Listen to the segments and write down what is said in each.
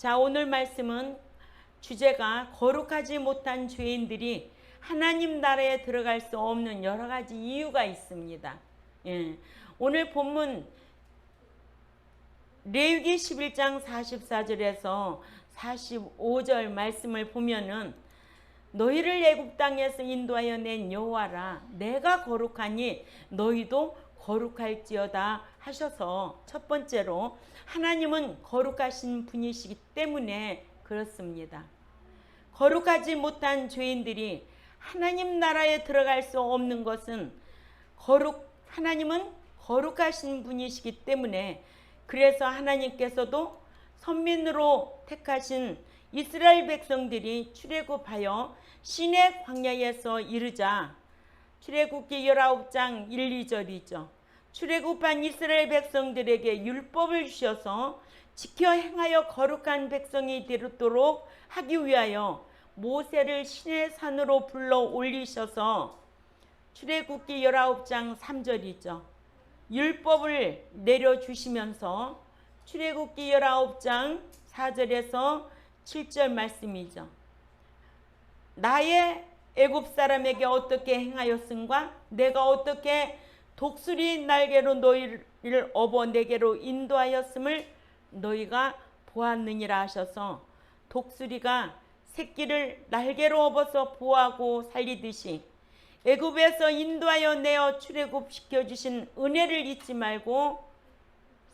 자, 오늘 말씀은 주제가 거룩하지 못한 죄인들이 하나님 나라에 들어갈 수 없는 여러 가지 이유가 있습니다. 예. 오늘 본문 레위기 11장 44절에서 45절 말씀을 보면은 너희를 애굽 땅에서 인도하여 낸 여호와라 내가 거룩하니 너희도 거룩할지어다 하셔서, 첫 번째로 하나님은 거룩하신 분이시기 때문에 그렇습니다. 거룩하지 못한 죄인들이 하나님 나라에 들어갈 수 없는 것은 하나님은 거룩하신 분이시기 때문에, 그래서 하나님께서도 선민으로 택하신 이스라엘 백성들이 출애굽하여 시내 광야에서 이르자, 출애굽기 19장 1, 2절이죠. 출애굽한 이스라엘 백성들에게 율법을 주셔서 지켜 행하여 거룩한 백성이 되도록 하기 위하여 모세를 시내 산으로 불러 올리셔서, 출애굽기 19장 3절이죠. 율법을 내려주시면서 출애굽기 19장 4절에서 7절 말씀이죠. 나의 애굽 사람에게 어떻게 행하였음과 내가 어떻게 독수리 날개로 너희를 업어 내게로 인도하였음을 너희가 보았느니라 하셔서, 독수리가 새끼를 날개로 업어서 보호하고 살리듯이 애굽에서 인도하여 내어 출애굽시켜 주신 은혜를 잊지 말고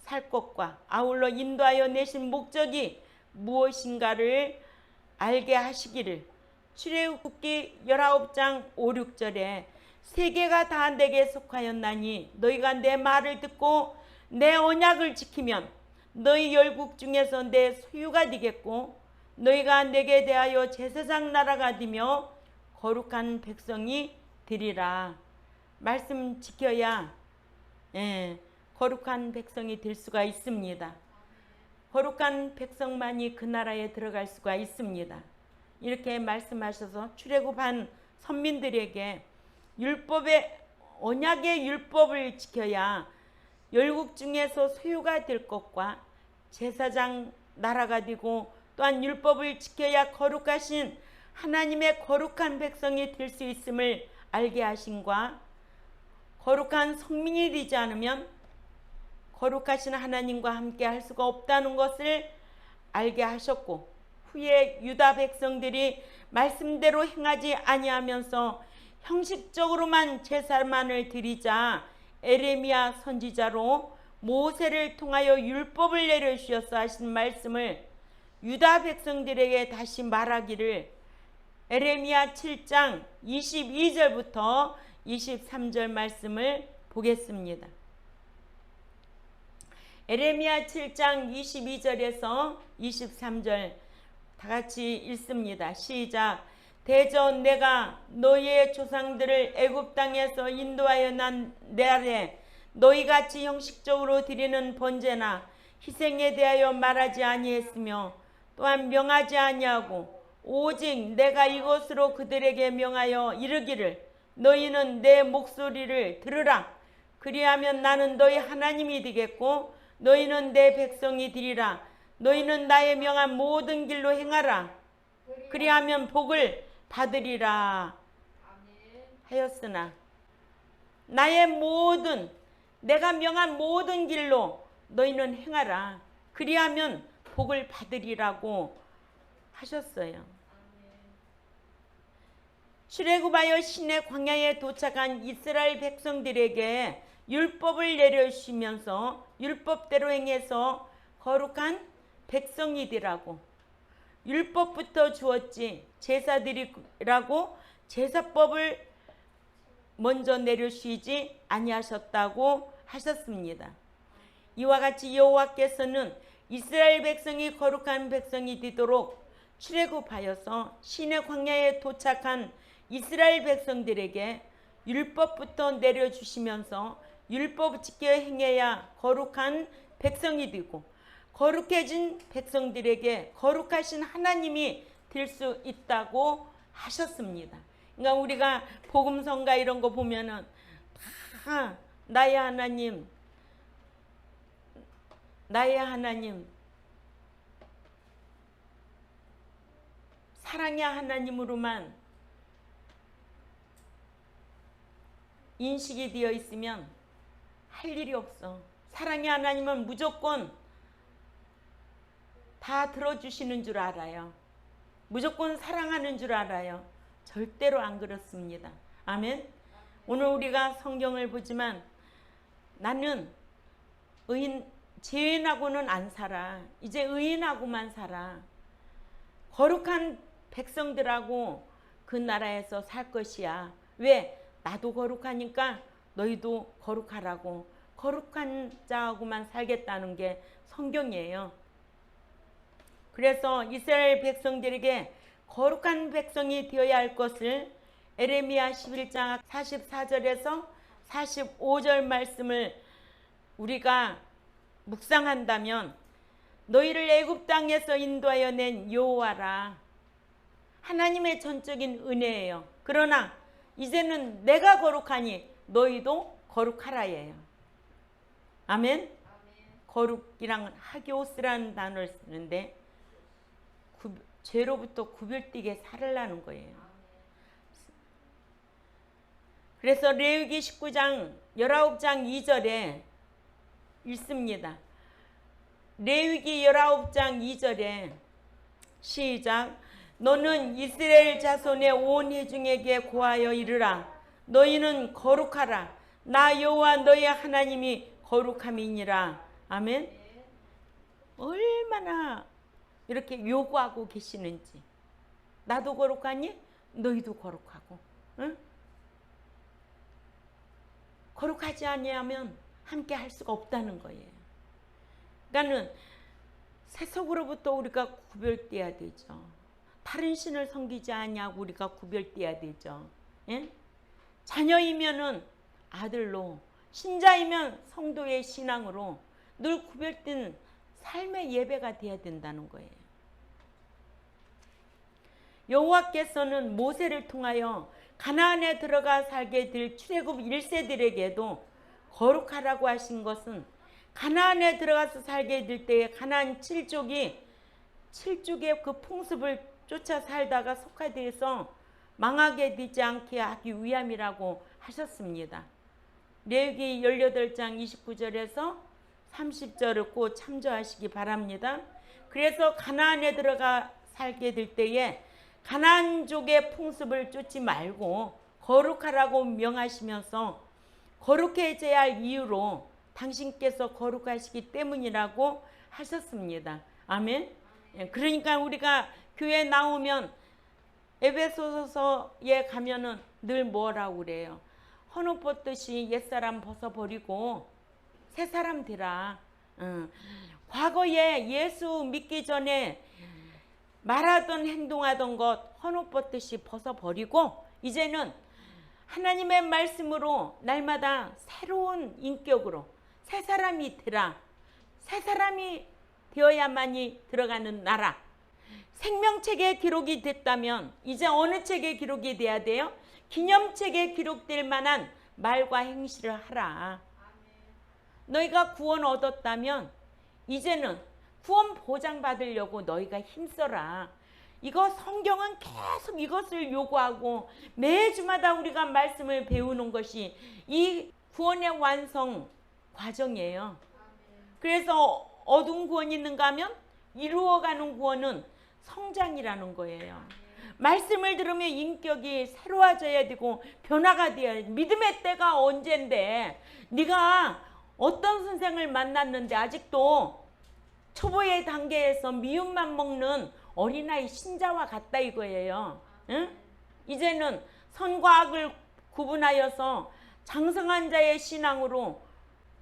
살 것과 아울러 인도하여 내신 목적이 무엇인가를 알게 하시기를, 출애굽기 19장 5, 6절에 세계가 다 내게 속하였나니 너희가 내 말을 듣고 내 언약을 지키면 너희 열국 중에서 내 소유가 되겠고 너희가 내게 대하여 제사장 나라가 되며 거룩한 백성이 되리라. 말씀 지켜야 거룩한 백성이 될 수가 있습니다. 거룩한 백성만이 그 나라에 들어갈 수가 있습니다. 이렇게 말씀하셔서 출애굽한 선민들에게 율법의 언약의 율법을 지켜야 열국 중에서 소유가 될 것과 제사장 나라가 되고, 또한 율법을 지켜야 거룩하신 하나님의 거룩한 백성이 될 수 있음을 알게 하신과, 거룩한 성민이 되지 않으면 거룩하신 하나님과 함께 할 수가 없다는 것을 알게 하셨고, 후에 유다 백성들이 말씀대로 행하지 아니하면서 형식적으로만 제사만을 드리자 에레미야 선지자로 모세를 통하여 율법을 내려주셔서 하신 말씀을 유다 백성들에게 다시 말하기를, 에레미야 7장 22절부터 23절 말씀을 보겠습니다. 에레미야 7장 22절에서 23절 다 같이 읽습니다. 시작. 대전 내가 너희의 조상들을 애굽 땅에서 인도하여 난 날에 너희같이 형식적으로 드리는 번제나 희생에 대하여 말하지 아니했으며 또한 명하지 아니하고, 오직 내가 이것으로 그들에게 명하여 이르기를 너희는 내 목소리를 들으라. 그리하면 나는 너희 하나님이 되겠고 너희는 내 백성이 되리라. 너희는 나의 명한 모든 길로 행하라. 그리하면 복을 받으리라 하였으나, 나의 내가 명한 모든 길로 너희는 행하라. 그리하면 복을 받으리라고 하셨어요. 출애굽하여 시내 광야에 도착한 이스라엘 백성들에게 율법을 내려주시면서 율법대로 행해서 거룩한 백성이 되라고, 율법부터 주었지 제사드리라고 제사법을 먼저 내려주시지 아니하셨다고 하셨습니다. 이와 같이 여호와께서는 이스라엘 백성이 거룩한 백성이 되도록 출애굽하여서 시내 광야에 도착한 이스라엘 백성들에게 율법부터 내려주시면서 율법 지켜 행해야 거룩한 백성이 되고, 거룩해진 백성들에게 거룩하신 하나님이 될 수 있다고 하셨습니다. 그러니까 우리가 복음성가 이런 거 보면은 다 나의 하나님, 나의 하나님, 사랑의 하나님으로만 인식이 되어 있으면 할 일이 없어. 사랑의 하나님은 무조건 다 들어주시는 줄 알아요. 무조건 사랑하는 줄 알아요. 절대로 안 그렇습니다. 아멘. 오늘 우리가 성경을 보지만 나는 죄인하고는 안 살아. 이제 의인하고만 살아. 거룩한 백성들하고 그 나라에서 살 것이야. 왜? 나도 거룩하니까 너희도 거룩하라고. 거룩한 자하고만 살겠다는 게 성경이에요. 그래서 이스라엘 백성들에게 거룩한 백성이 되어야 할 것을 에레미야 11장 44절에서 45절 말씀을 우리가 묵상한다면 너희를 애굽 땅에서 인도하여 낸 여호와라. 하나님의 전적인 은혜예요. 그러나 이제는 내가 거룩하니 너희도 거룩하라예요. 아멘. 거룩이랑 하기오스라는 단어를 쓰는데 죄로부터 구별되게 살으라는 거예요. 그래서 레위기 19장 19장 2절에 읽습니다. 레위기 19장 2절에 시작. 너는 이스라엘 자손의 온 회중에게 고하여 이르라. 너희는 거룩하라. 나 여호와 너희 하나님이 거룩함이니라. 아멘. 얼마나 이렇게 요구하고 계시는지. 나도 거룩하니 너희도 거룩하고. 응? 거룩하지 아니하면 함께 할 수가 없다는 거예요. 그러니까는 세속으로부터 우리가 구별돼야 되죠. 다른 신을 섬기지 아니하고 우리가 구별돼야 되죠. 예? 자녀이면은 아들로, 신자이면 성도의 신앙으로 늘 구별된 삶의 예배가 돼야 된다는 거예요. 여호와께서는 모세를 통하여 가나안에 들어가 살게 될 출애굽 1세들에게도 거룩하라고 하신 것은 가나안에 들어가서 살게 될 때에 가나안 7족의 그 풍습을 쫓아 살다가 속화되어서 망하게 되지 않게 하기 위함이라고 하셨습니다. 레위기 18장 29절에서 30절을 꼭 참조하시기 바랍니다. 그래서 가나안에 들어가 살게 될 때에 가나안족의 풍습을 쫓지 말고 거룩하라고 명하시면서 거룩해져야 할 이유로 당신께서 거룩하시기 때문이라고 하셨습니다. 아멘. 그러니까 우리가 교회 나오면 에베소서에 가면은 늘 뭐라고 그래요? 헌옷 벗듯이 옛사람 벗어버리고 새사람 되라. 과거에 예수 믿기 전에 말하던 행동하던 것 헌옷 벗듯이 벗어버리고 이제는 하나님의 말씀으로 날마다 새로운 인격으로 새 사람이 되라. 새 사람이 되어야만이 들어가는 나라. 생명책에 기록이 됐다면 이제 어느 책에 기록이 돼야 돼요? 기념책에 기록될 만한 말과 행실을 하라. 너희가 구원 얻었다면 이제는 구원 보장받으려고 너희가 힘써라. 이거 성경은 계속 이것을 요구하고 매주마다 우리가 말씀을 배우는 것이 이 구원의 완성 과정이에요. 그래서 어두운 구원이 있는가 하면 이루어가는 구원은 성장이라는 거예요. 말씀을 들으면 인격이 새로워져야 되고 변화가 돼야 돼. 믿음의 때가 언젠데 네가 어떤 선생을 만났는데 아직도 초보의 단계에서 미움만 먹는 어린아이 신자와 같다 이거예요. 응? 이제는 선과 악을 구분하여서 장성한 자의 신앙으로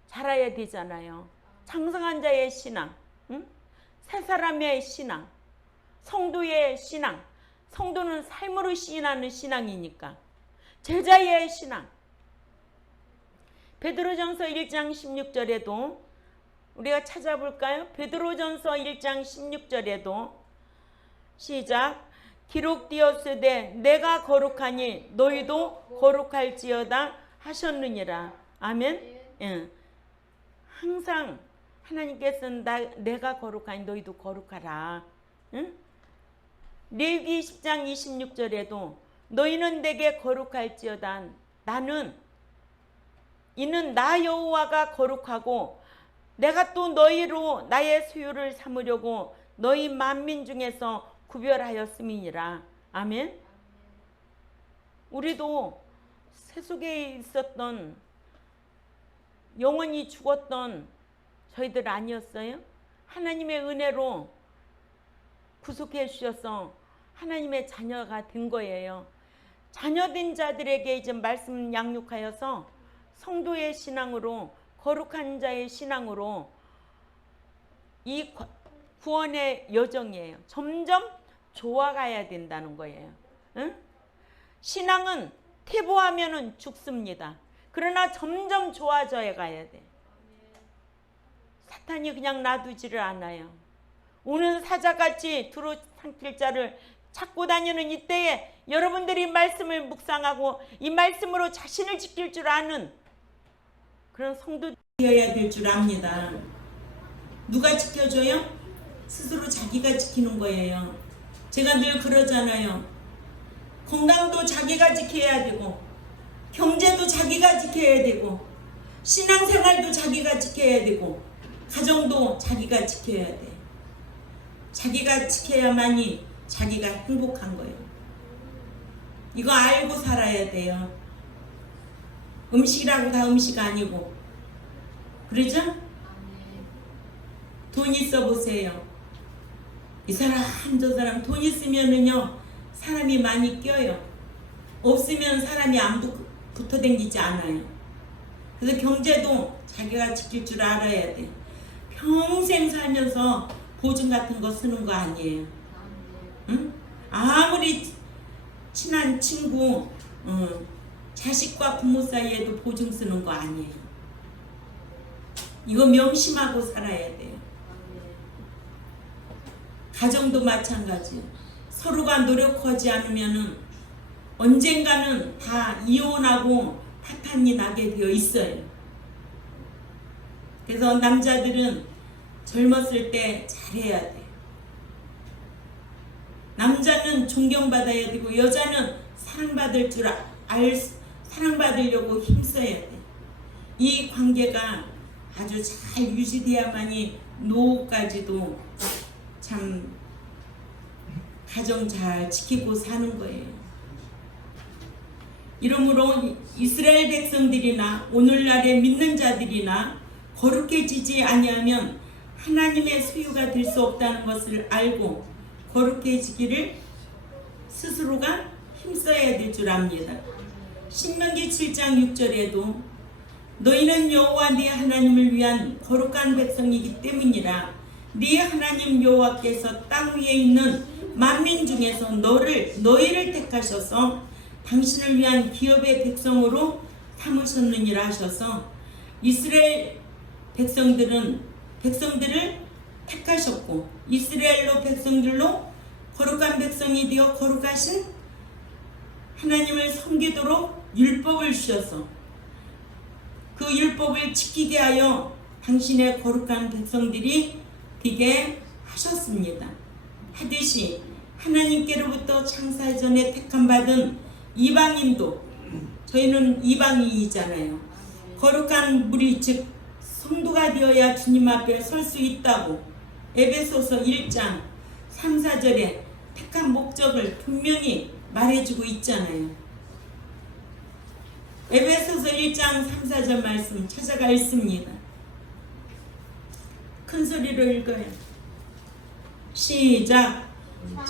자라야 되잖아요. 장성한 자의 신앙, 응? 새 사람의 신앙, 성도의 신앙. 성도는 삶으로 시인하는 신앙이니까. 제자의 신앙. 베드로전서 1장 16절에도 우리가 찾아볼까요? 베드로전서 1장 16절에도 시작. 기록되었으되 내가 거룩하니 너희도 거룩할지어다 하셨느니라. 아멘. 예. 항상 하나님께서는 내가 거룩하니 너희도 거룩하라. 응? 레위기 10장 26절에도 너희는 내게 거룩할지어다. 이는 나 여호와가 거룩하고 내가 또 너희로 나의 소유를 삼으려고 너희 만민 중에서 구별하였음이니라. 아멘. 우리도 세속에 있었던 영원히 죽었던 저희들 아니었어요? 하나님의 은혜로 구속해 주셔서 하나님의 자녀가 된 거예요. 자녀된 자들에게 이제 말씀 양육하여서 성도의 신앙으로, 거룩한 자의 신앙으로 이 구원의 여정이에요. 점점 좋아가야 된다는 거예요. 응? 신앙은 퇴보하면은 죽습니다. 그러나 점점 좋아져 가야 돼. 사탄이 그냥 놔두지를 않아요. 오는 사자같이 두루 삼킬 자를 찾고 다니는 이때에 여러분들이 말씀을 묵상하고 이 말씀으로 자신을 지킬 줄 아는 그런 성도되어야 될 줄 압니다. 누가 지켜줘요? 스스로 자기가 지키는 거예요. 제가 늘 그러잖아요. 건강도 자기가 지켜야 되고, 경제도 자기가 지켜야 되고, 신앙생활도 자기가 지켜야 되고, 가정도 자기가 지켜야 돼. 자기가 지켜야만이 자기가 행복한 거예요. 이거 알고 살아야 돼요. 음식이라고 다 음식 아니고. 그러죠? 돈 있어 보세요. 이 사람 저 사람 돈 있으면은요 사람이 많이 껴요. 없으면 사람이 안 붙어 다니지 않아요. 그래서 경제도 자기가 지킬 줄 알아야 돼. 평생 살면서 보증 같은 거 쓰는 거 아니에요. 응? 아무리 친한 친구, 자식과 부모 사이에도 보증 쓰는 거 아니에요. 이거 명심하고 살아야 돼요. 가정도 마찬가지예요. 서로가 노력하지 않으면은 언젠가는 다 이혼하고 파탄이 나게 되어 있어요. 그래서 남자들은 젊었을 때 잘해야 돼. 남자는 존경받아야 되고 여자는 사랑받을 줄 사랑받으려고 힘써야 돼. 이 관계가 아주 잘 유지돼야만이 노후까지도 참 가정 잘 지키고 사는 거예요. 이러므로 이스라엘 백성들이나 오늘날의 믿는 자들이나 거룩해지지 아니하면 하나님의 소유가 될 수 없다는 것을 알고 거룩해지기를 스스로가 힘써야 될 줄 압니다. 신명기 7장 6절에도 너희는 여호와 네 하나님을 위한 거룩한 백성이기 때문이라. 네 하나님 여호와께서 땅 위에 있는 만민 중에서 너희를 택하셔서 당신을 위한 기업의 백성으로 삼으셨느니라 하셔서 이스라엘 백성들을 택하셨고 이스라엘로 백성들로 거룩한 백성이 되어 거룩하신 하나님을 섬기도록 율법을 주셔서 그 율법을 지키게 하여 당신의 거룩한 백성들이 되게 하셨습니다. 하듯이 하나님께로부터 창사전에 택함받은 이방인도 저희는 이방인이잖아요. 거룩한 무리 즉 성도가 되어야 주님 앞에 설 수 있다고 에베소서 1장 3, 4절에 택한 목적을 분명히 말해주고 있잖아요. 에베소서 1장 3, 4절 말씀 찾아가 있습니다. 큰 소리로 읽어요. 시작.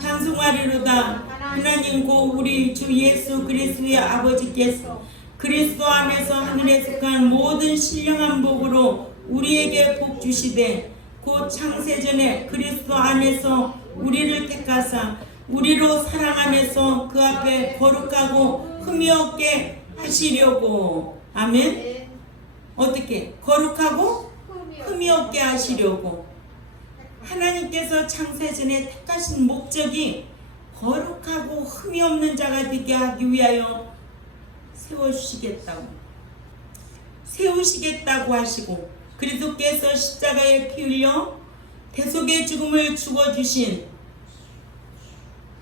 찬송하리로다. 하나님 고 우리 주 예수 그리스도의 아버지께서 그리스도 안에서 하늘에 속한 모든 신령한 복으로 우리에게 복 주시되 곧 창세전에 그리스도 안에서 우리를 택하사 우리로 사랑 안에서 그 앞에 거룩하고 흠이 없게 하시려고. 아멘. 어떻게? 거룩하고 흠이 없게 하시려고. 하나님께서 창세전에 택하신 목적이 거룩하고 흠이 없는 자가 되게 하기 위하여 세우시겠다고 하시고 그리스도께서 십자가에 피 흘려 대속의 죽음을 죽어주신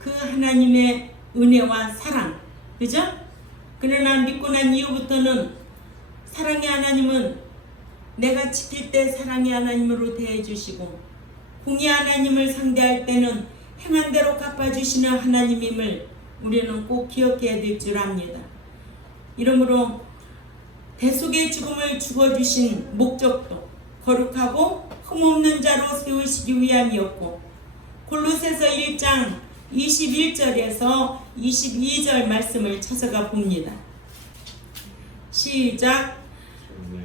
그 하나님의 은혜와 사랑, 그죠? 그러나 믿고 난 이후부터는 사랑의 하나님은 내가 지킬 때 사랑의 하나님으로 대해주시고, 공의 하나님을 상대할 때는 행한 대로 갚아주시는 하나님임을 우리는 꼭 기억해야 될 줄 압니다. 이러므로 대속의 죽음을 죽어주신 목적도 거룩하고 흠없는 자로 세우시기 위함이었고, 골로새서 1장 21절에서 22절 말씀을 찾아가 봅니다. 시작.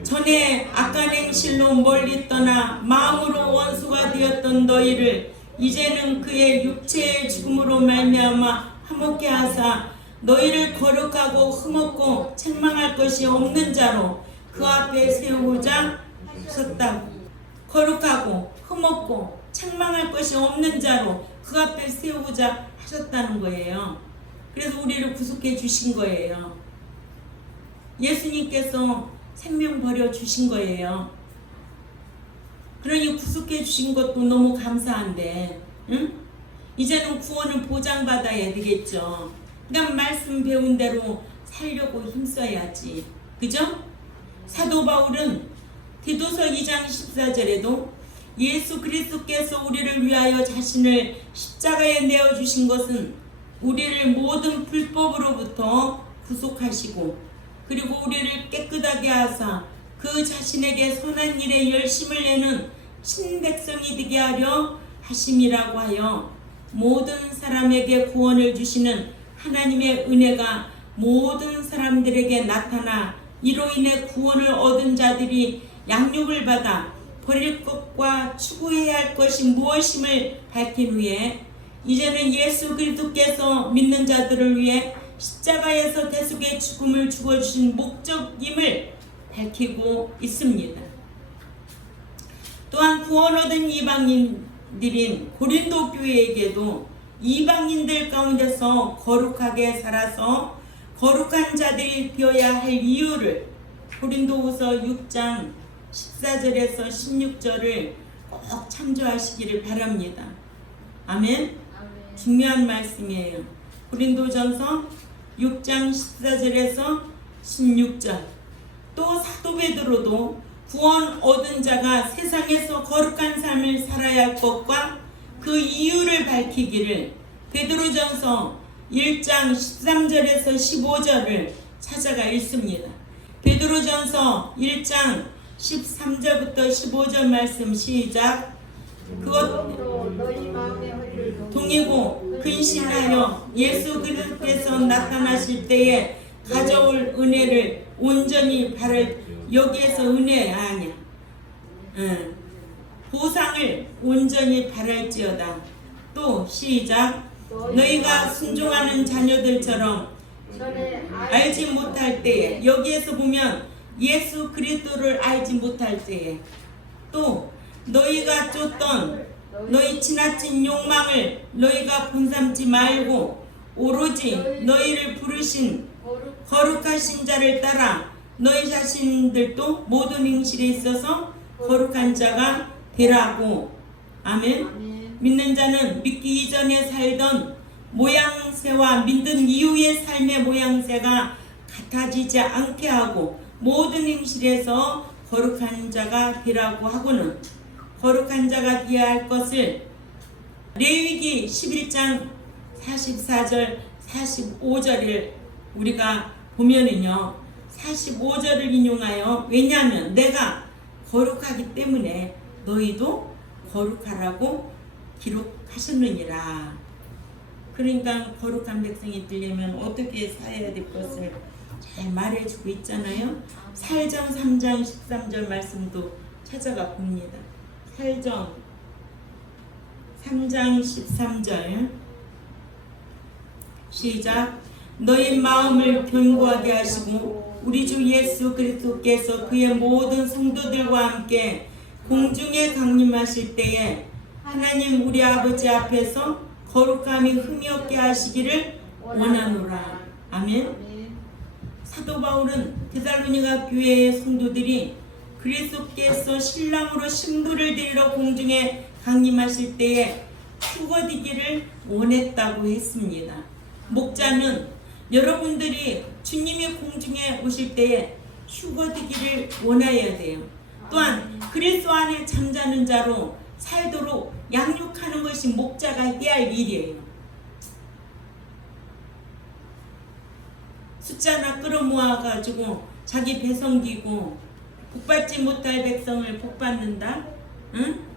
전에 악한 행실로 멀리 떠나 마음으로 원수가 되었던 너희를 이제는 그의 육체의 죽음으로 말미암아 화목케 하사 너희를 거룩하고 흠없고 책망할 것이 없는 자로 그 앞에 세우고자 하셨다고. 거룩하고 흠없고 책망할 것이 없는 자로 그 앞에 세우고자 하셨다는 거예요. 그래서 우리를 구속해 주신 거예요. 예수님께서 생명 버려 주신 거예요. 그러니 구속해 주신 것도 너무 감사한데, 응? 이제는 구원을 보장받아야 되겠죠. 그러니까 말씀 배운 대로 살려고 힘써야지. 그죠? 사도 바울은 디도서 2장 14절에도 예수 그리스도께서 우리를 위하여 자신을 십자가에 내어주신 것은 우리를 모든 불법으로부터 구속하시고, 그리고 우리를 깨끗하게 하사 그 자신에게 선한 일에 열심을 내는 신백성이 되게 하려 하심이라고 하여, 모든 사람에게 구원을 주시는 하나님의 은혜가 모든 사람들에게 나타나 이로 인해 구원을 얻은 자들이 양육을 받아 버릴 것과 추구해야 할 것이 무엇임을 밝힌 후에, 이제는 예수 그리스도께서 믿는 자들을 위해 십자가에서 대속의 죽음을 죽어주신 목적임을 밝히고 있습니다. 또한 구원 얻은 이방인들인 고린도 교회에게도 이방인들 가운데서 거룩하게 살아서 거룩한 자들이 되어야 할 이유를 고린도후서 6장 14절에서 16절을 꼭 참조하시기를 바랍니다. 아멘. 중요한 말씀이에요. 고린도전서 6장 14절에서 16절. 또 사도 베드로도 구원 얻은 자가 세상에서 거룩한 삶을 살아야 할 것과 그 이유를 밝히기를 베드로전서 1장 13절에서 15절을 찾아가 읽습니다. 베드로전서 1장 13절부터 15절 말씀 시작. 그것으로 너희 마음의 허리를 동이고 근신하여 예수 그리스도께서 나타나실 때에 가져올 은혜를 온전히 바를, 여기에서 은혜 아니야, 보상을 온전히 바랄지어다. 또 시작. 너희가 순종하는 자녀들처럼 알지 못할 때에, 여기에서 보면 예수 그리스도를 알지 못할 때에, 또 너희가 쫓던 너희 지나친 욕망을 너희가 본삼지 말고 오로지 너희를 부르신 거룩하신 자를 따라 너희 자신들도 모든 행실에 있어서 거룩한 자가 되라고. 아멘. 믿는 자는 믿기 이전에 살던 모양새와 믿는 이후의 삶의 모양새가 같아지지 않게 하고 모든 행실에서 거룩한 자가 되라고 하고는, 거룩한 자가 되어야 할 것을 레위기 11장 44절 45절을 우리가 보면은요, 45절을 인용하여, 왜냐하면 내가 거룩하기 때문에 너희도 거룩하라고 기록하셨느니라. 그러니까 거룩한 백성이 되려면 어떻게 살아야 될 것을 잘 말해주고 있잖아요. 살전 3장 13절 말씀도 찾아가 봅니다. 살전 3장 13절 시작. 너희 마음을 견고하게 하시고 우리 주 예수 그리스도께서 그의 모든 성도들과 함께 공중에 강림하실 때에 하나님 우리 아버지 앞에서 거룩함이 흠이 없게 하시기를 원하노라. 아멘. 사도 바울은 데살로니가 교회의 성도들이 그리스도께서 신랑으로 신부를 데리러 공중에 강림하실 때에 휴거되기를 원했다고 했습니다. 목자는 여러분들이 주님의 공중에 오실 때에 휴거되기를 원해야 돼요. 또한 그리스도 안에 잠자는 자로 살도록 양육하는 것이 목자가 해야 할 일이에요. 숫자나 끌어모아가지고 자기 배 섬기고 복받지 못할 백성을 복받는다? 응?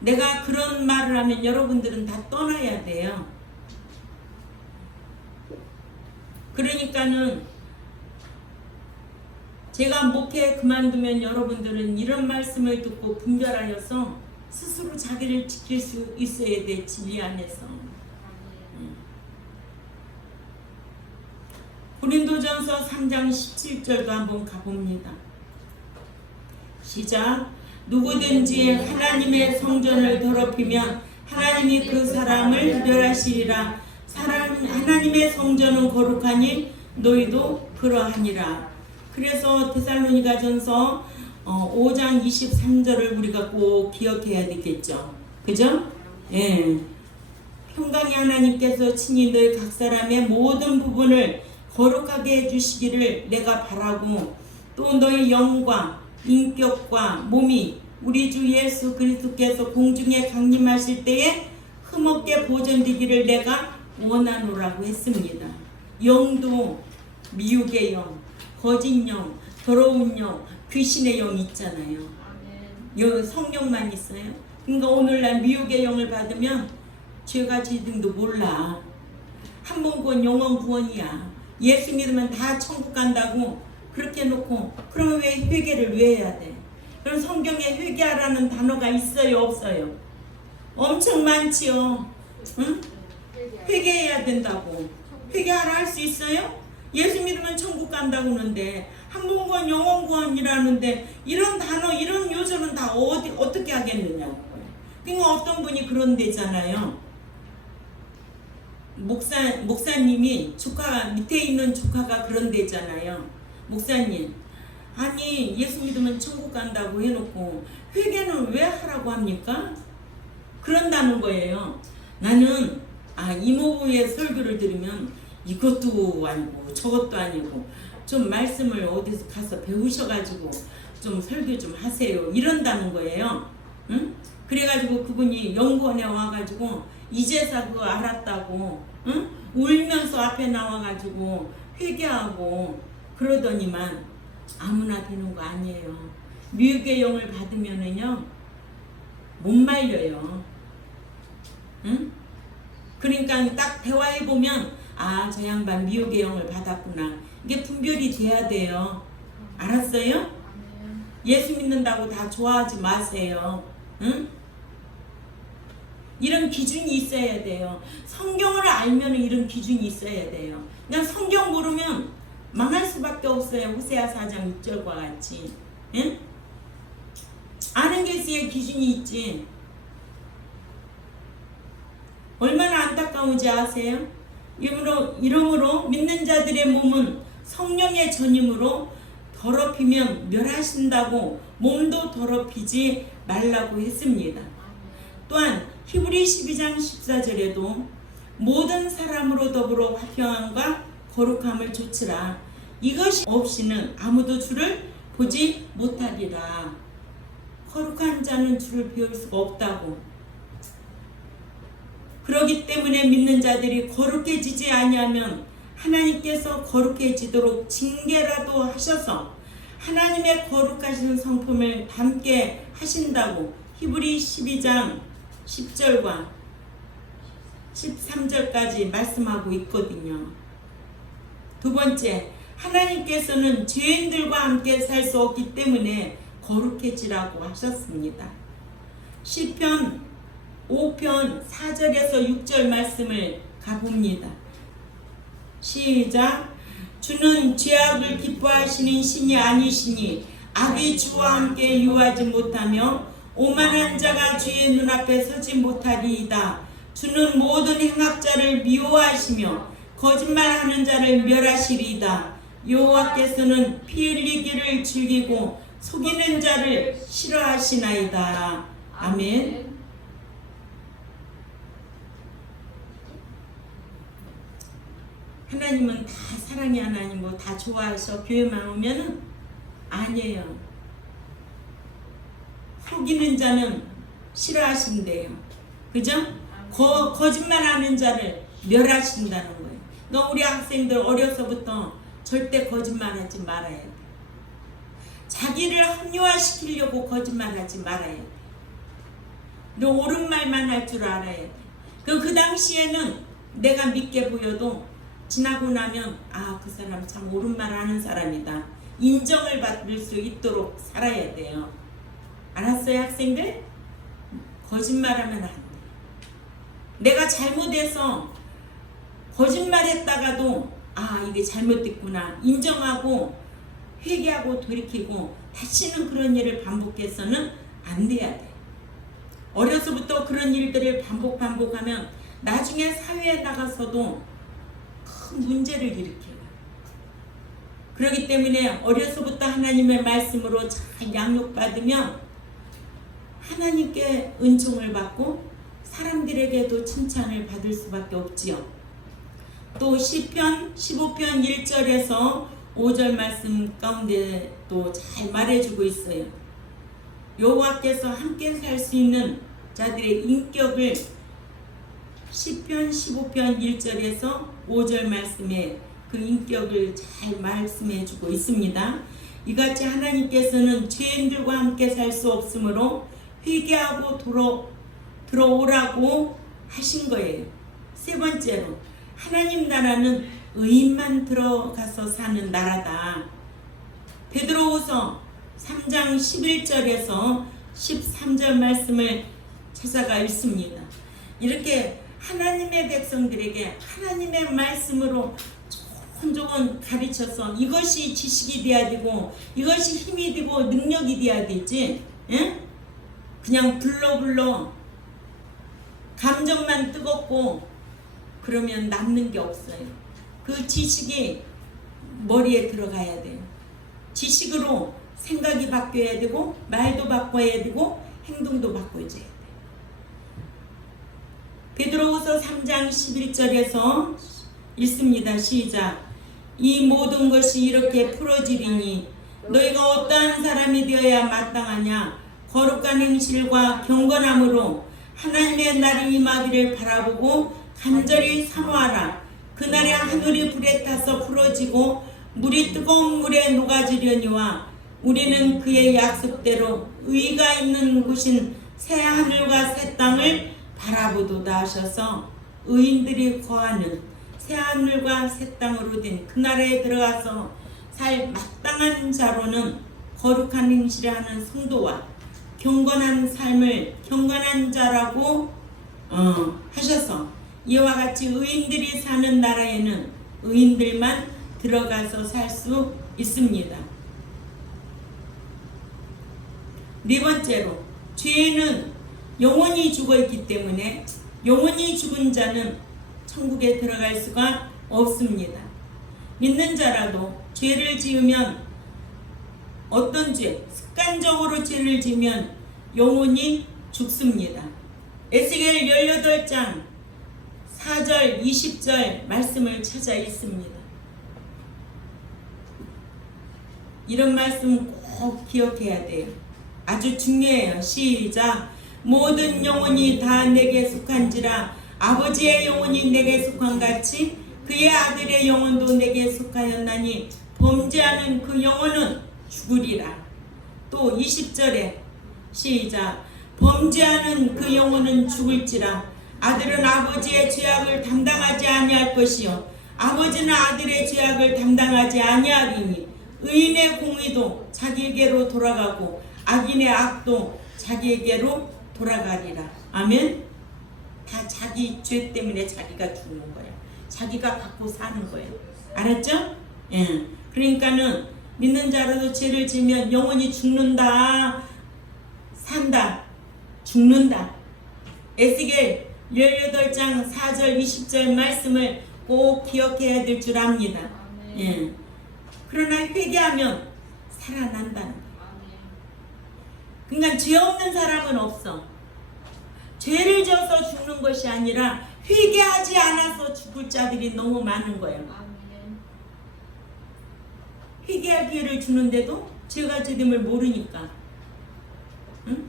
내가 그런 말을 하면 여러분들은 다 떠나야 돼요. 그러니까는 제가 목회 그만두면 여러분들은 이런 말씀을 듣고 분별하여서 스스로 자기를 지킬 수 있어야 돼. 진리 안에서. 고린도전서 3장 17절도 한번 가봅니다. 시작. 누구든지 하나님의 성전을 더럽히면 하나님이 그 사람을 멸하시리라. 하나님의 성전은 거룩하니 너희도 그러하니라. 그래서 데살로니가전서 5장 23절을 우리가 꼭 기억해야 되겠죠. 그죠? 예. 평강의 하나님께서 친히 너희 각 사람의 모든 부분을 거룩하게 해주시기를 내가 바라고, 또 너희 영과 인격과 몸이 우리 주 예수 그리스도께서 공중에 강림하실 때에 흠없게 보존되기를 내가 원하노라고 했습니다. 영도 미혹의 영, 거짓 영, 더러운 영, 귀신의 영이 있잖아요. 여기 성령만 있어요. 그러니까 오늘날 미혹의 영을 받으면 죄가 지등도 몰라. 한 번 구원 영원 구원이야. 예수 믿으면 다 천국 간다고 그렇게 해놓고, 그러면 왜 회개를 왜 해야 돼? 그럼 성경에 회개하라는 단어가 있어요 없어요? 엄청 많지요. 응? 회개해야 된다고. 회개하라 할 수 있어요? 예수 믿으면 천국 간다고 하는데, 한 번 구원 영원 구원이라는데 이런 단어 이런 요절은 다 어떻게 하겠느냐고. 그러니까 어떤 분이 그런 데잖아요. 목사님이 밑에 있는 조카가 그런 데잖아요. 목사님, 아니 예수 믿으면 천국 간다고 해놓고 회개는 왜 하라고 합니까? 그런다는 거예요. 나는 이모부의 설교를 들으면 이것도 아니고 저것도 아니고 좀 말씀을 어디서 가서 배우셔가지고 좀 설교 좀 하세요 이런다는 거예요. 응? 그래가지고 그분이 연구원에 와가지고 이제서 그거 알았다고, 응? 울면서 앞에 나와가지고 회개하고 그러더니만 아무나 되는 거 아니에요. 미혹의 영을 받으면은요 못 말려요. 응? 그러니까 딱 대화해보면 저 양반 미혹의 영을 받았구나. 이게 분별이 돼야 돼요. 알았어요? 예수 믿는다고 다 좋아하지 마세요. 응? 이런 기준이 있어야 돼요. 성경을 알면 이런 기준이 있어야 돼요. 그냥 성경 모르면 망할 수밖에 없어요. 호세아 4장 6절과 같이. 응? 아는 게 있어야 기준이 있지. 얼마나 안타까운지 아세요? 이러므로 믿는 자들의 몸은 성령의 전임으로 더럽히면 멸하신다고 몸도 더럽히지 말라고 했습니다. 또한 히브리 12장 14절에도 모든 사람으로 더불어 화평함과 거룩함을 좇으라. 이것이 없이는 아무도 주를 보지 못하리라. 거룩한 자는 주를 배울 수가 없다고. 그렇기 때문에 믿는 자들이 거룩해지지 아니하면 하나님께서 거룩해지도록 징계라도 하셔서 하나님의 거룩하신 성품을 담게 하신다고 히브리 12장 10절과 13절까지 말씀하고 있거든요. 두 번째, 하나님께서는 죄인들과 함께 살 수 없기 때문에 거룩해지라고 하셨습니다. 시편 5편 4절에서 6절 말씀을 가봅니다. 시작. 주는 죄악을 기뻐하시는 신이 아니시니 악이 주와 함께 유하지 못하며 오만한 자가 주의 눈앞에 서지 못하리이다. 주는 모든 행악자를 미워하시며 거짓말하는 자를 멸하시리이다. 여호와께서는 피 흘리기를 즐기고 속이는 자를 싫어하시나이다. 아멘. 하나님은 다 사랑의 하나님이고 다 좋아해서 교회만 오면은 아니에요. 속이는 자는 싫어하신대요. 그죠? 거짓말하는 자를 멸하신다는 거예요. 너 우리 학생들 어려서부터 절대 거짓말하지 말아야 돼. 자기를 합리화시키려고 거짓말하지 말아야 돼. 너 옳은 말만 할 줄 알아야 돼. 그 당시에는 내가 믿게 보여도 지나고 나면 그 사람 참 옳은 말 하는 사람이다. 인정을 받을 수 있도록 살아야 돼요. 알았어요, 학생들? 거짓말하면 안 돼. 내가 잘못해서 거짓말했다가도 이게 잘못됐구나 인정하고 회개하고 돌이키고 다시는 그런 일을 반복해서는 안 돼야 돼. 어려서부터 그런 일들을 반복하면 나중에 사회에 나가서도 큰 문제를 일으켜요. 그렇기 때문에 어려서부터 하나님의 말씀으로 잘 양육받으면 하나님께 은총을 받고 사람들에게도 칭찬을 받을 수밖에 없지요. 또 시편 15편 1절에서 5절 말씀 가운데 또 잘 말해주고 있어요. 여호와께서 함께 살 수 있는 자들의 인격을 시편 15편 1절에서 5절 말씀에 그 인격을 잘 말씀해주고 있습니다. 이같이 하나님께서는 죄인들과 함께 살 수 없으므로 회개하고 들어오라고 하신 거예요. 세 번째로 하나님 나라는 의인만 들어가서 사는 나라다. 베드로후서 3장 11절에서 13절 말씀을 찾아가 읽습니다. 이렇게 하나님의 백성들에게 하나님의 말씀으로 조곤조곤 가르쳐서 이것이 지식이 돼야 되고 이것이 힘이 되고 능력이 돼야 되지, 응? 그냥 불러 감정만 뜨겁고 그러면 남는 게 없어요. 그 지식이 머리에 들어가야 돼요. 지식으로 생각이 바뀌어야 되고 말도 바꿔야 되고 행동도 바꿔줘야 돼요. 베드로후서 3장 11절에서 읽습니다. 시작. 이 모든 것이 이렇게 풀어지리니 너희가 어떠한 사람이 되어야 마땅하냐. 거룩한 행실과 경건함으로 하나님의 날이 임하기를 바라보고 간절히 사모하라. 그날에 하늘이 불에 타서 풀어지고 물이 뜨거운 물에 녹아지려니와 우리는 그의 약속대로 의가 있는 곳인 새 하늘과 새 땅을 바라보도다 하셔서 의인들이 거하는 새 하늘과 새 땅으로 된 그 나라에 들어가서 살 마땅한 자로는 거룩한 행실을 하는 성도와 경건한 삶을 경건한 자라고 하셔서 이와 같이 의인들이 사는 나라에는 의인들만 들어가서 살 수 있습니다. 네 번째로 죄는 영원히 죽어있기 때문에 영원히 죽은 자는 천국에 들어갈 수가 없습니다. 믿는 자라도 죄를 지으면 어떤 죄, 습관적으로 죄를 지으면 영원히 죽습니다. 에스겔 18장 4절 20절 말씀을 찾아 있습니다. 이런 말씀 꼭 기억해야 돼요. 아주 중요해요. 시작. 모든 영혼이 다 내게 속한지라 아버지의 영혼이 내게 속한 같이 그의 아들의 영혼도 내게 속하였나니 범죄하는 그 영혼은 죽으리라. 또 20절에 시작. 범죄하는 그 영혼은 죽을지라 아들은 아버지의 죄악을 담당하지 아니할 것이요 아버지는 아들의 죄악을 담당하지 아니하리니 의인의 공의도 자기에게로 돌아가고 악인의 악도 자기에게로 돌아가리라. 아멘. 다 자기 죄 때문에 자기가 죽는 거예요. 자기가 갖고 사는 거예요. 알았죠? 예. 그러니까는 믿는 자라도 죄를 지면 영원히 죽는다. 산다. 죽는다. 에스겔 18장 4절 20절 말씀을 꼭 기억해야 될 줄 압니다. 예. 그러나 회개하면 살아난다는 거예요. 그러니까 죄 없는 사람은 없어. 죄를 져서 죽는 것이 아니라 회개하지 않아서 죽을 자들이 너무 많은 거예요. 회개할 기회를 주는데도 죄가 죄됨을 모르니까. 응?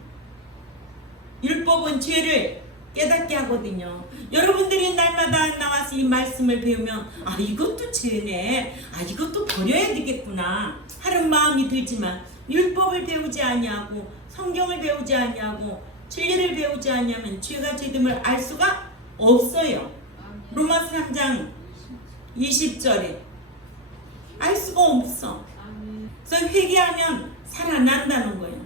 율법은 죄를 깨닫게 하거든요. 여러분들이 날마다 나와서 이 말씀을 배우면 아 이것도 죄네, 아 이것도 버려야 되겠구나 하는 마음이 들지만 율법을 배우지 아니하고 성경을 배우지 아니하고 진리를 배우지 아니하면 죄가 죄됨을 알 수가 없어요. 로마서 3장 20절에 알 수가 없어. 그래서 회개하면 살아난다는 거예요.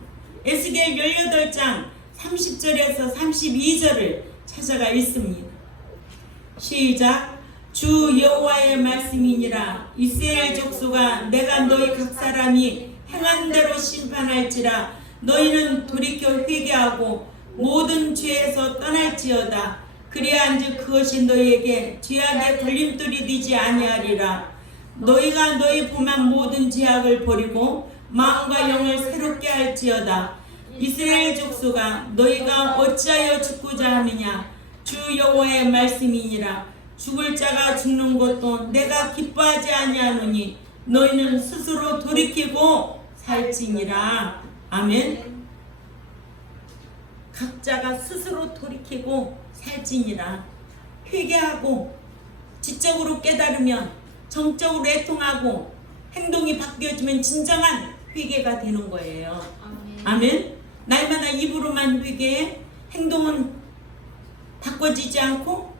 에스겔 18장 30절에서 32절을 찾아가 읽습니다. 시작. 주 여호와의 말씀이니라. 이스라엘 족속아, 내가 너희 각 사람이 행한 대로 심판할지라. 너희는 돌이켜 회개하고 모든 죄에서 떠날지어다. 그리한즉 그것이 너희에게 죄악의 걸림돌이 되지 아니하리라. 너희가 너희 범한 모든 죄악을 버리고 마음과 영을 새롭게 할지어다. 이스라엘 족속아, 너희가 어찌하여 죽고자 하느냐. 주 여호와의 말씀이니라. 죽을 자가 죽는 것도 내가 기뻐하지 아니하노니 너희는 스스로 돌이키고 살지니라. 아멘. 각자가 스스로 돌이키고 살지니라. 회개하고 지적으로 깨달으면, 정적으로 애통하고 행동이 바뀌어지면 진정한 회개가 되는 거예요. 아멘. 날마다 입으로만 회개해 행동은 바꿔지지 않고,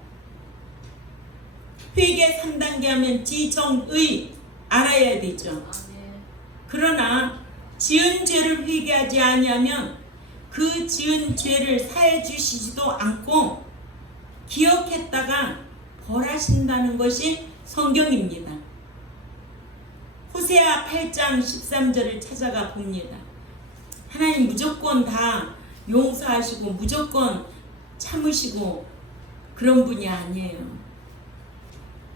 회개 3단계 하면 지정의 알아야 되죠. 그러나 지은 죄를 회개하지 아니하면 그 지은 죄를 사해 주시지도 않고 기억했다가 벌하신다는 것이 성경입니다. 호세아 8장 13절을 찾아가 봅니다. 하나님 무조건 다 용서하시고 무조건 참으시고 그런 분이 아니에요.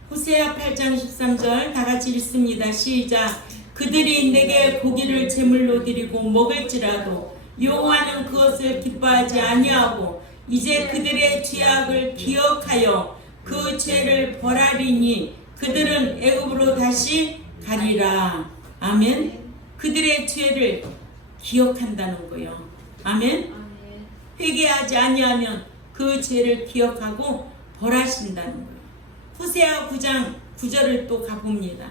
호세아 8장 13절 다 같이 읽습니다. 시작. 그들이 내게 고기를 제물로 드리고 먹을지라도 여호와는 그것을 기뻐하지 아니하고 이제 그들의 죄악을 기억하여 그 죄를 벌하리니 그들은 애굽으로 다시 가리라. 아멘. 그들의 죄를 기억한다는 거예요. 아멘. 회개하지 아니하면 그 죄를 기억하고 벌하신다는 거예요. 호세아 9장 9절을 또 가봅니다.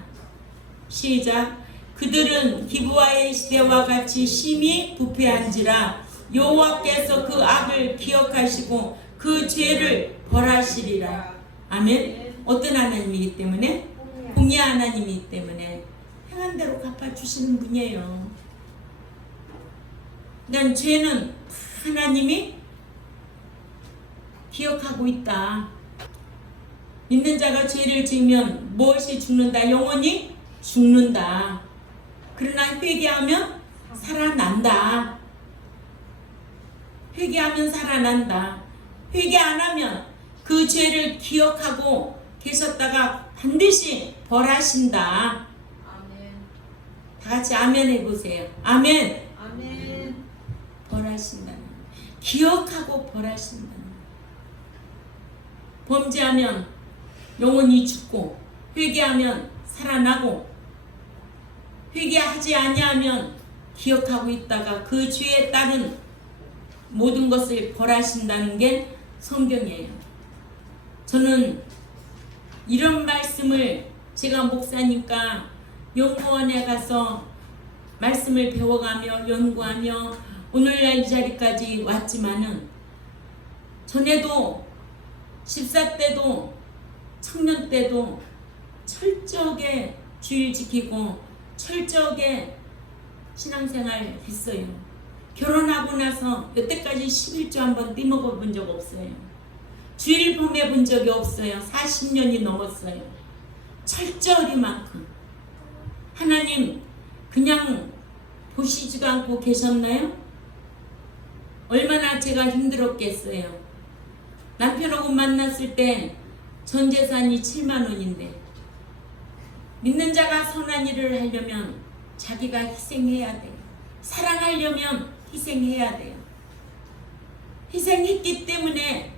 시작. 그들은 기브아의 시대와 같이 심히 부패한지라. 여호와께서 그 악을 기억하시고 그 죄를 벌하시리라. 아멘. 어떤 하나님이기 때문에? 공의 하나님이기 때문에 행한 대로 갚아주시는 분이에요. 난 죄는 하나님이 기억하고 있다. 믿는 자가 죄를 지으면 무엇이 죽는다? 영원히 죽는다. 그러나 회개하면 살아난다. 회개하면 살아난다. 회개 안 하면 그 죄를 기억하고 계셨다가 반드시 벌하신다. 아멘. 다 같이 아멘 해보세요. 아멘. 아멘. 벌하신다는, 기억하고 벌하신다는. 범죄하면 영원히 죽고 회개하면 살아나고, 회개하지 아니하면 기억하고 있다가 그 죄에 따른 모든 것을 벌하신다는 게 성경이에요. 저는 이런 말씀을 제가 목사니까 연구원에 가서 말씀을 배워가며 연구하며 오늘날 이 자리까지 왔지만은, 전에도 집사 때도 청년 때도 철저하게 주일 지키고 철저하게 신앙생활 했어요. 결혼하고 나서 여태까지 11조 한번 떼먹어 본 적 없어요. 주일 범해 본 적이 없어요. 40년이 넘었어요. 철저히만큼. 하나님 그냥 보시지도 않고 계셨나요? 얼마나 제가 힘들었겠어요. 남편하고 만났을 때 전 재산이 7만 원인데, 믿는 자가 선한 일을 하려면 자기가 희생해야 돼요. 사랑하려면 희생해야 돼요. 희생했기 때문에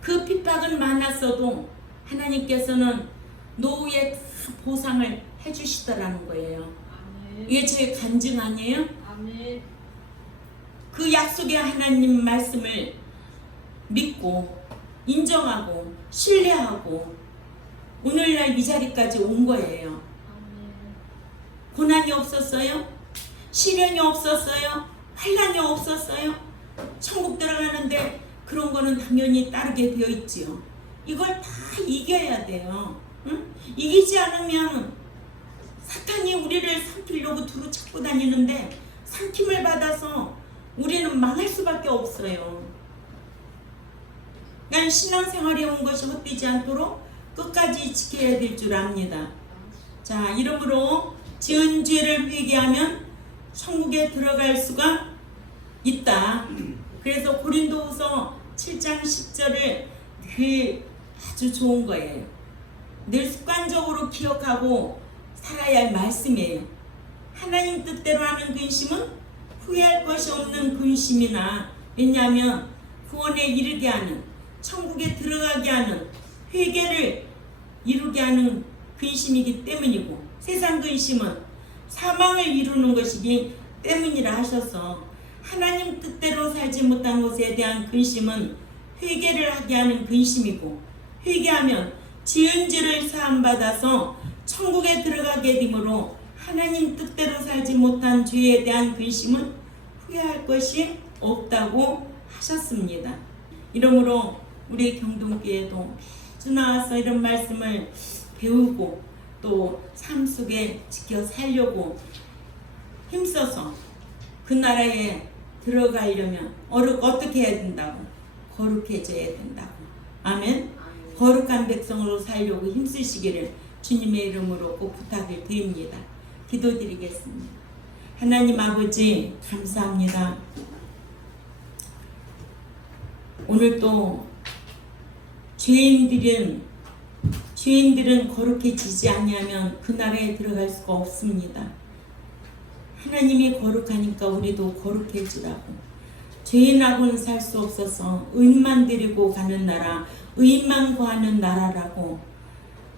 그 핍박은 많았어도 하나님께서는 노후에 보상을 해주시더라는 거예요. 아멘. 이게 제 간증 아니에요? 아멘. 그 약속의 하나님 말씀을 믿고 인정하고 신뢰하고 오늘날 이 자리까지 온 거예요. 아멘. 고난이 없었어요? 시련이 없었어요? 환난이 없었어요? 천국 들어가는데 그런 거는 당연히 따르게 되어 있지요. 이걸 다 이겨야 돼요. 응? 이기지 않으면 사탄이 우리를 삼키려고 두루 찾고 다니는데 삼킴을 받아서 우리는 망할 수밖에 없어요. 난 신앙생활에 온 것이 헛되지 않도록 끝까지 지켜야 될 줄 압니다. 자, 이러므로 지은 죄를 회개하면 천국에 들어갈 수가 있다. 그래서 고린도후서 7장 10절을 그 아주 좋은 거예요. 늘 습관적으로 기억하고 살아야 할 말씀이에요. 하나님 뜻대로 하는 근심은 후회할 것이 없는 근심이나, 왜냐하면 구원에 이르게 하는, 천국에 들어가게 하는, 회개를 이루게 하는 근심이기 때문이고, 세상 근심은 사망을 이루는 것이기 때문이라 하셔서 하나님 뜻대로 살지 못한 것에 대한 근심은 회개를 하게 하는 근심이고, 회개하면 지은 죄를 사함받아서 천국에 들어가게 되므로 하나님 뜻대로 살지 못한 죄에 대한 근심은 후회할 것이 없다고 하셨습니다. 이러므로 우리 경동교회도 매주 나와서 이런 말씀을 배우고 또 삶 속에 지켜 살려고 힘써서 그 나라에 들어가려면 어떻게 해야 된다고? 거룩해져야 된다고. 아멘. 거룩한 백성으로 살려고 힘쓰시기를 주님의 이름으로 꼭 부탁을 드립니다. 기도드리겠습니다. 하나님 아버지 감사합니다. 오늘 또 죄인들은 거룩해지지 아니하면 그 나라에 들어갈 수가 없습니다. 하나님이 거룩하니까 우리도 거룩해지라고. 죄인하고는 살 수 없어서 의인만 데리고 가는 나라, 의인만 구하는 나라라고.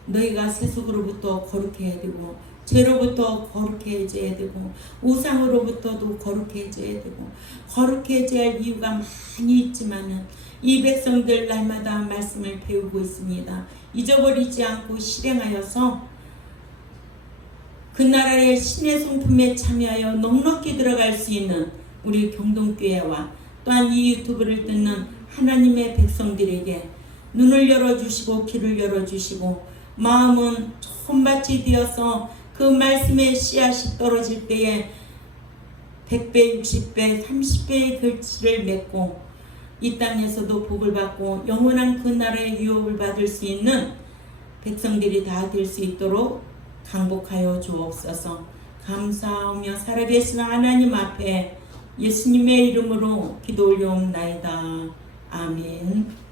너희가 세속으로부터 거룩해야 되고, 죄로부터 거룩해져야 되고, 우상으로부터도 거룩해져야 되고, 거룩해져야 할 이유가 많이 있지만은 이 백성들 날마다 말씀을 배우고 있습니다. 잊어버리지 않고 실행하여서 그 나라의 신의 성품에 참여하여 넉넉히 들어갈 수 있는 우리 경동교회와 또한 이 유튜브를 듣는 하나님의 백성들에게 눈을 열어주시고 귀를 열어주시고 마음은 손밭이 되어서 그 말씀의 씨앗이 떨어질 때에 100배, 60배, 30배의 결실을 맺고 이 땅에서도 복을 받고 영원한 그 나라의 유업을 받을 수 있는 백성들이 다 될 수 있도록 강복하여 주옵소서. 감사하며 살아계신 하나님 앞에 예수님의 이름으로 기도 올려옵나이다. 아멘.